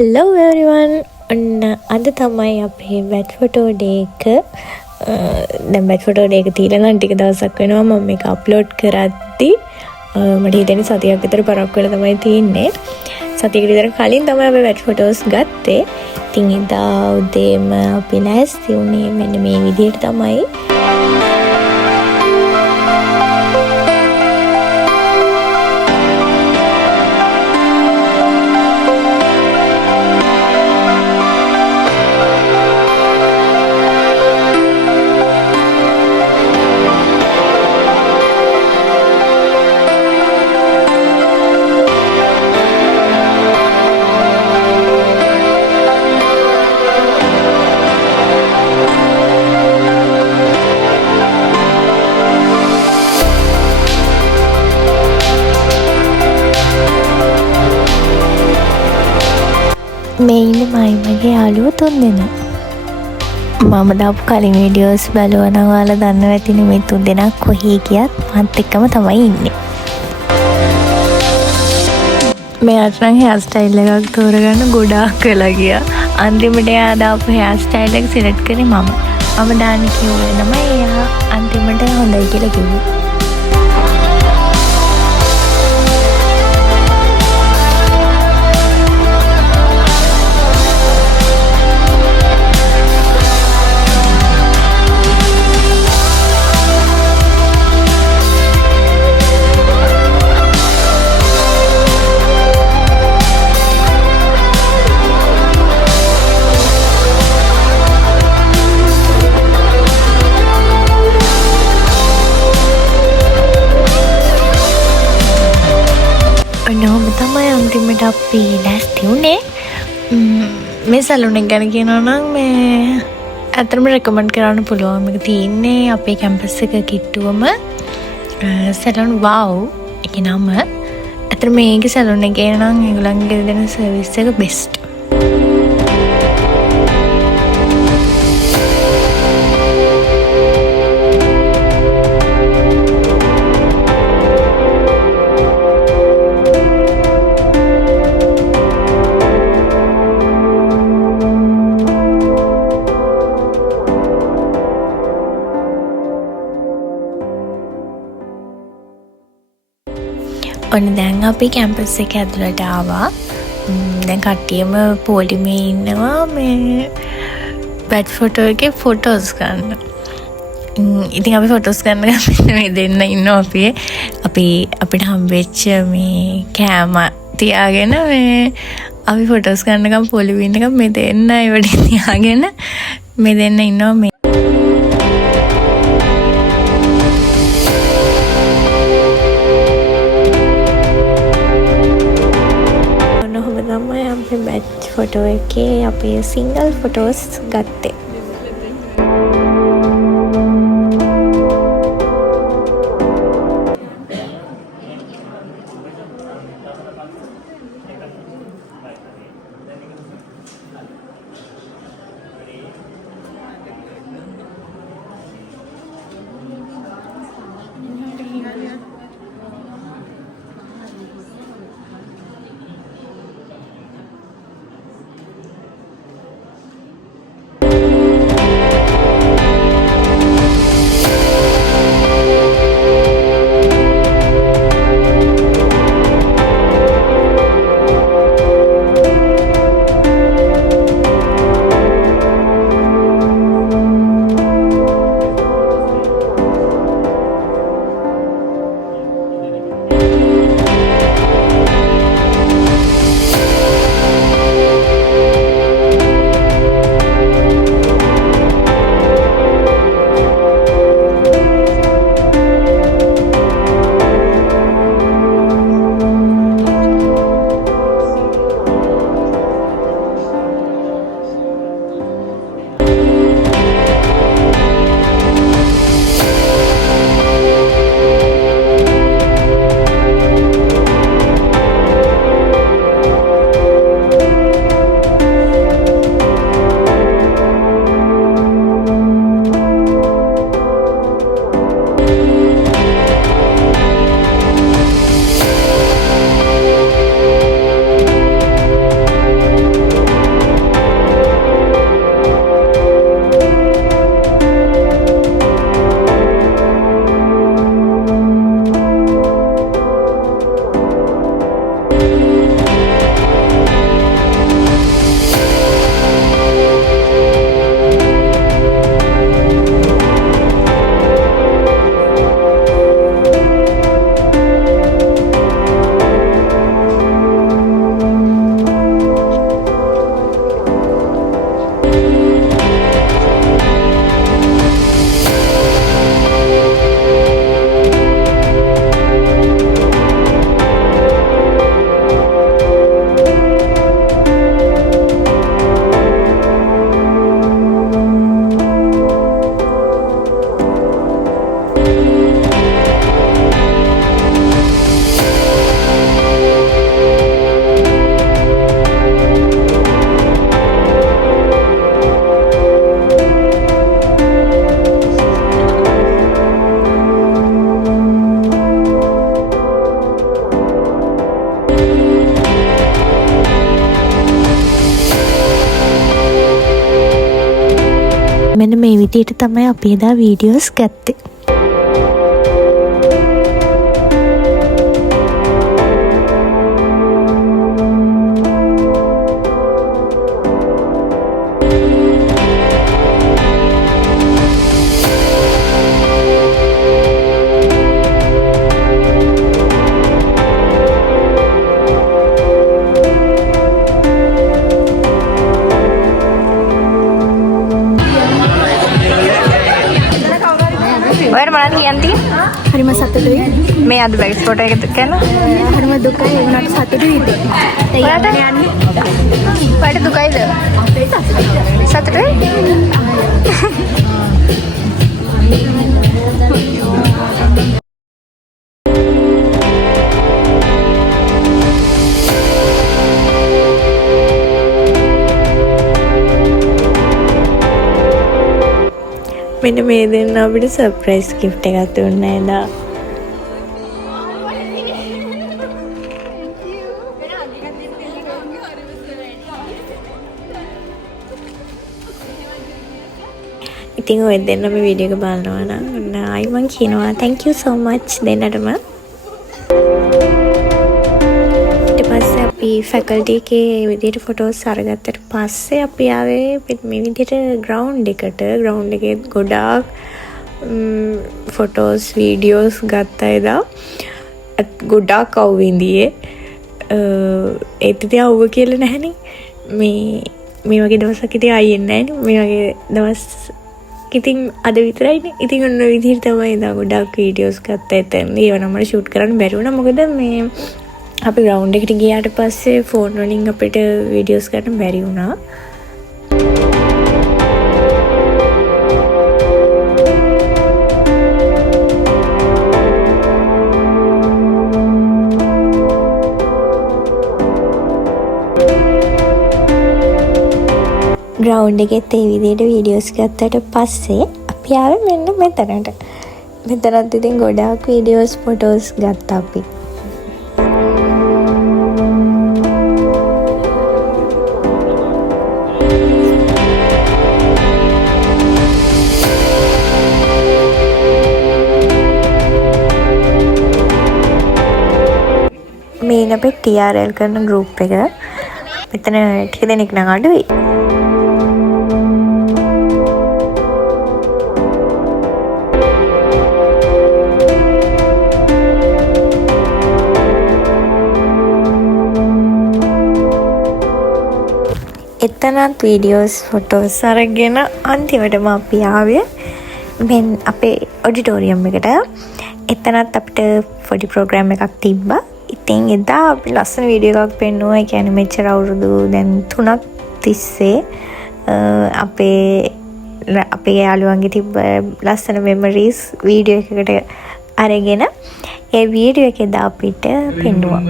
හෙල්ලෝ everyone. ඔන්න අද තමයි අපේ බැට් ෆොටෝ ඩේ එක. දැන් බැට් ෆොටෝ ඩේ එක තියලා නම් ටික දවසක් වෙනවා මම මේක අප්ලෝඩ් කරද්දි. මට හිතෙන්නේ සතියක් විතර පරක් වෙලා තමයි තියෙන්නේ. සතියකට විතර කලින් තමයි අපි බැට් ෆොටෝස් ගත්තේ. ඉතින් ඉදා උදේම අපි ලෑස්ති වුණේ මෙන්න මේ විදිහට තමයි. මේ ඉන්නේ මගේ යාළුවෝ 3 දෙනා. මම දාපු කලින් වීඩියෝස් බලුවා නම් ඔයාලා දන්නවා ඇතිනේ මේ 3 දෙනා කොහේ ගියත් මත් එක්කම තමයි ඉන්නේ. මෙයාට නම් හෙයාර් ස්ටයිල් එකක් තෝරගන්න ගොඩාක් වෙලා ගියා. අන්තිමට එයා දාපු හෙයාර් ස්ටයිල් එක සිලෙක්ට් කරේ මම. මම දාන්න කිව්වේ නම එයා අන්තිමට හොඳයි කියලා කිව්වා. නොහොම තමයි අන්තිමට අපි ලෑස්ති වුණේ. මේ සැලුන් එක ගැන කියනවා නම් මේ ඇත්තටම රෙකමන්ඩ් කරන්න පුළුවන්. මේක තියෙන්නේ අපේ කැම්පස් එක කිට්ටුවම සැලුන් වව් එකේ නම. ඇත්තටම මේකේ සැලුන් එකේ නම් ඒගොල්ලන්ගේ දෙන සර්විස් එක බෙස්ට්. ඔන්න දැන් අපි කැම්පස් එක ඇතුළට ආවා. දැන් කට්ටියම පොලිමේ ඉන්නවා මේ බැට් ෆොටෝ එකේ ෆොටෝස් ගන්න. ඉතින් අපි ෆොටෝස් ගන්න මේ දෙන්න ඉන්නවා අපිට හම්බෙච්ච මේ කෑම තියාගෙන මේ අපි ෆොටෝස් ගන්නකම් පොලිමේ ඉන්නකම් මේ දෙන්න ඒවට තියාගෙන මේ දෙන්න ඉන්නවා මේ බැට් ෆොටෝ එකේ අපේ සිංගල් ෆොටෝස් ගත්තේ. මෙන්න මේ විදිහට තමයි අපි එදා වීඩියෝස් ගත්තේ. ඔයාලා මොනවද කියන්නේ? හරිම සතුටුයි. මේ අද බැග් ෆොටෝ එක ගන්න. හරිම දුකයි ඒ වුණාට සතුටුයි ඉතින්. ඔයාට යන්නේ. ඔයාට දුකයිද? සතුටුයි? මෙන්න මේ දෙන්න අපිට සර්ප්‍රයිස් ගිෆ්ට් එකක් දුන්නා එදා. ඉතින් ඔය දෙන්නම වීඩියෝ එක බලනවා නම් ආයි මං කියනවා thank you so much දෙන්නටම. ඊට පස්සේ අපි ෆැකල්ටි එකේ මේ විදිහට ෆොටෝස් අරගත්තට පස්සේ අපි ආවේ මේ විදිහට ග්‍රවුන්ඩ් එකට. ග්‍රවුන්ඩ් එකේ ගොඩාක් ෆොටෝස් වීඩියෝස් ගත්තා එදා. ගොඩාක් අවුවින්දියේ ඒත් ඉතින් අවුව කියලා නැහනේ. මේ වගේ දවසක් ඉතින් ආයෙ එන්නේ නැහැ නේ. මේ වගේ දවස් ඉතින් අද විතරයිනේ. ඉතින් ඔන්න ඔය විදිහට තමයි එදා ගොඩාක් වීඩියෝස් ගත්තා එතන. ඒව නම් මට ෂූට් කරන්න බැරි වුණා. මොකද මේ අපි ග්‍රවුන්ඩ් එකට ගියාට පස්සේ ෆෝන් වලින් අපිට වීඩියෝස් ගන්න බැරි වුණා. ග්‍රවුන්ඩ් එකෙත් ඒ විදිහට වීඩියෝස් ගත්තට පස්සේ අපි ආවේ මෙන්න මෙතනට. මෙතනත් ඉතින් ගොඩාක් වීඩියෝස් ෆොටෝස් ගත්තා අපි. මේන අපේ TRL කරන ගෲප් එක. මෙතන ටික දෙනෙක් නම් අඩුයි. එතනත් වීඩියෝස් ෆොටෝස් අරගෙන අන්තිමටම අපි ආවේ මෙන් අපේ ඔඩිටෝරියම් එකට. එතනත් අපිට පොඩි ප්‍රෝග්‍රෑම් එකක් තිබ්බා. ඉතින් එදා අපි ලස්සන වීඩියෝ එකක් පෙන්නුවා. ඒ කියන්නේ මෙච්චර අවුරුදු දැන් 3ක් තිස්සේ අපේ යාළුවන්ගේ තිබ්බ ලස්සන මෙමරීස් වීඩියෝ එකකට අරගෙන ඒ වීඩියෝ එක එදා අපිට පෙන්නුවා.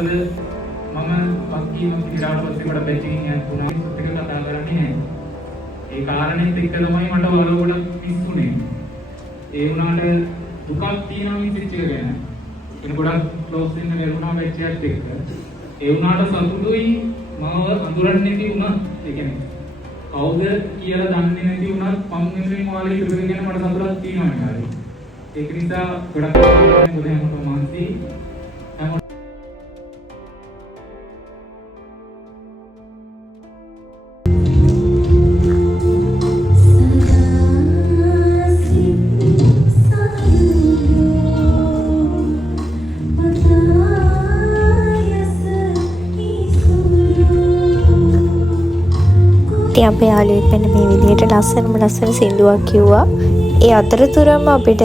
ඒ කාරණේත් එක්ක තමයි මට ඔයාලා ගොඩක් පිස්සුනේ. ඒ වුණාට දුකක් තියෙනවා මේ පිච්ච එක ගැන. එන ගොඩක් ක්ලෝස් වෙන්න ලැබුණා මැච් එකත් එක්ක. ඒ වුණාට සතුටුයි මාව අඳුරන්නේ නැති වුණා. ඒ කියන්නේ කවුද කියලා දන්නේ නැති වුණත් මම මෙතනින් ඔයාලා ඉතුරු ගැන මට සතුටක් තියෙනවා නේද? ඒක නිසා ගොඩක් මොකද හැමෝටම මාන්සි අපේ යාළුවෙක් මෙන්න මේ විදිහට ලස්සන සින්දුවක් කිව්වා. ඒ අතරතුරම අපිට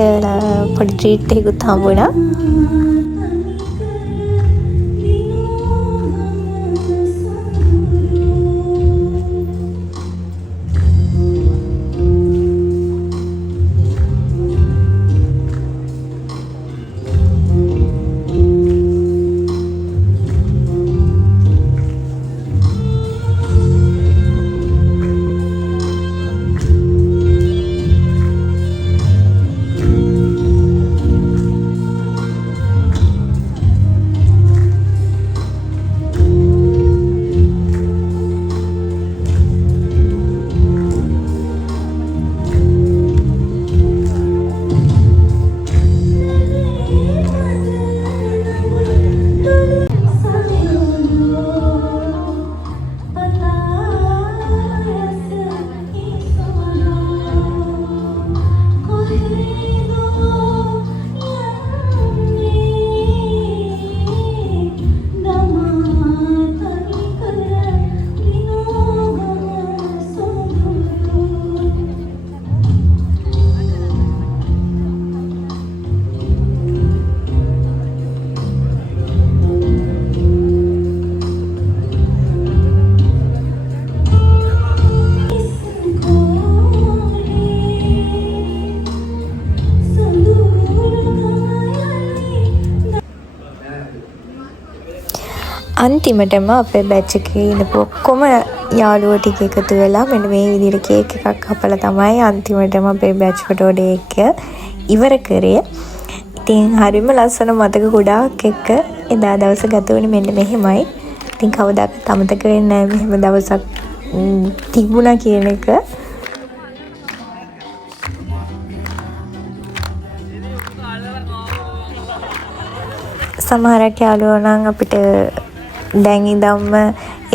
පොඩි ට්‍රීට් එකකුත් හම්බුණා. අන්තිමටම අපේ බැච් එකේ ඉඳපු ඔක්කොම යාළුවෝ ටික එකතු වෙලා මෙන්න මේ විදිහට කේක් එකක් කපලා තමයි අන්තිමටම අපේ බැච් ෆොටෝ ඩේ එක ඉවර කරේ. ඉතින් හරිම ලස්සන මතක ගොඩාක් එක්ක එදා දවස ගත වුණේ මෙන්න මෙහෙමයි. ඉතින් කවදාකවත් අමතක වෙන්නේ නැහැ මෙහෙම දවසක් තිබුණා කියන එක. සමහරක් යාළුවෝ නම් අපිට දැන් ඉඳන්ම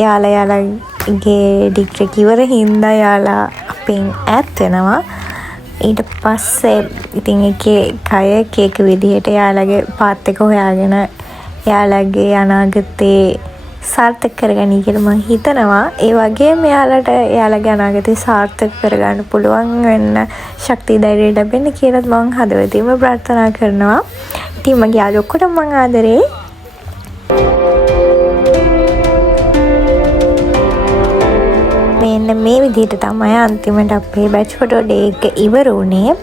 යාළුවලාගේ ඩිග්‍රී ඉවර හින්දා යාළුවා අපෙන් ඈත් වෙනවා. ඊට පස්සේ ඉතින් එකේ කය එක විදිහට යාළුවගේ පාත් එක හොයාගෙන යාළුවගේ අනාගතේ සාර්ථක කරගනි කියලා මම හිතනවා. ඒ වගේම යාළුවගේ අනාගතේ සාර්ථක කරගන්න පුළුවන් වෙන්න ශක්තිය ධෛර්යය ලැබෙන්න කියලා මම හදවතින්ම ප්‍රාර්ථනා කරනවා. ඉතින් මගේ යාළුවෝ ඔක්කොටම මම ආදරේ. මෙන්න මේ විදිහට තමයි අන්තිමට අපේ බැච් ෆොටෝ ඩේ එක ඉවර වුණේ.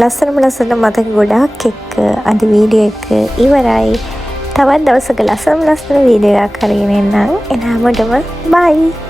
ලස්සන මතක ගොඩාක් එක්ක අද වීඩියෝ එක ඉවරයි. තවත් දවසක ලස්සන වීඩියෝ එකක් කරගෙන එන්නම්. එනහමටම බයි.